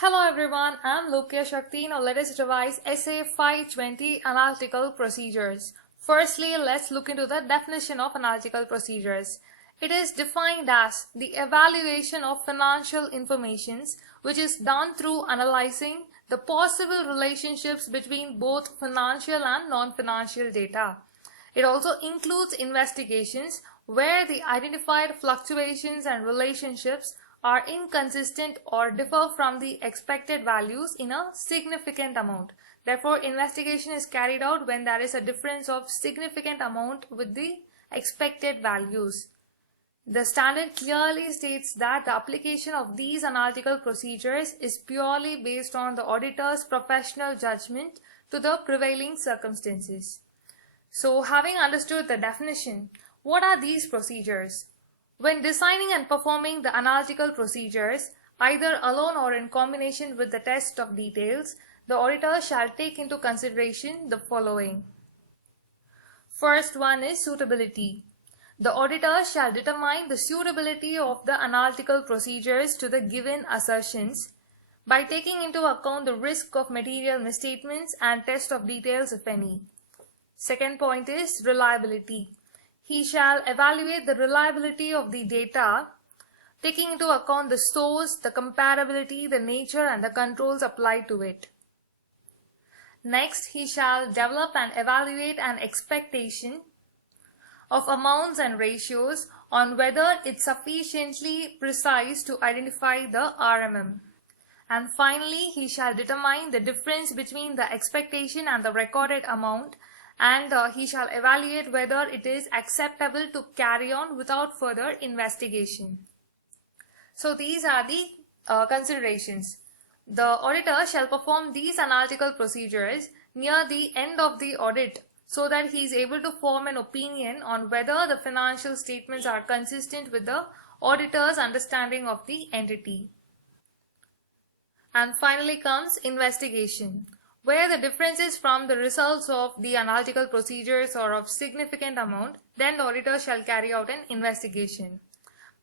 Hello everyone, I'm Lokiya Sakthi. Now let us revise Essay 520 Analytical Procedures. Firstly, let's look into the definition of analytical procedures. It is defined as the evaluation of financial information which is done through analyzing the possible relationships between both financial and non-financial data. It also includes investigations where the identified fluctuations and relationships are inconsistent or differ from the expected values in a significant amount. Therefore, investigation is carried out when there is a difference of significant amount with the expected values. The standard clearly states that the application of these analytical procedures is purely based on the auditor's professional judgment to the prevailing circumstances. So, having understood the definition, what are these procedures? When designing and performing the analytical procedures, either alone or in combination with the test of details, the auditor shall take into consideration the following. First one is suitability. The auditor shall determine the suitability of the analytical procedures to the given assertions by taking into account the risk of material misstatements and test of details if any. Second point is reliability. He shall evaluate the reliability of the data, taking into account the source, the comparability, the nature and the controls applied to it. Next, he shall develop and evaluate an expectation of amounts and ratios on whether it's sufficiently precise to identify the RMM. And finally, he shall determine the difference between the expectation and the recorded amount, and he shall evaluate whether it is acceptable to carry on without further investigation. So these are the considerations. The auditor shall perform these analytical procedures near the end of the audit so that he is able to form an opinion on whether the financial statements are consistent with the auditor's understanding of the entity. And finally comes investigation, where the difference is from the results of the analytical procedures or of significant amount, then the auditor shall carry out an investigation.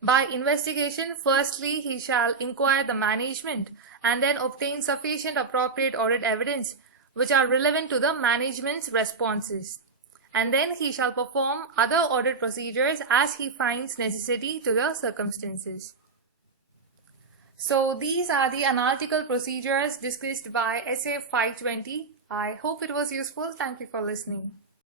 By investigation, firstly he shall inquire the management and then obtain sufficient appropriate audit evidence which are relevant to the management's responses. And then he shall perform other audit procedures as he finds necessity to the circumstances. So these are the analytical procedures discussed by Essay 520. I hope it was useful. Thank you for listening.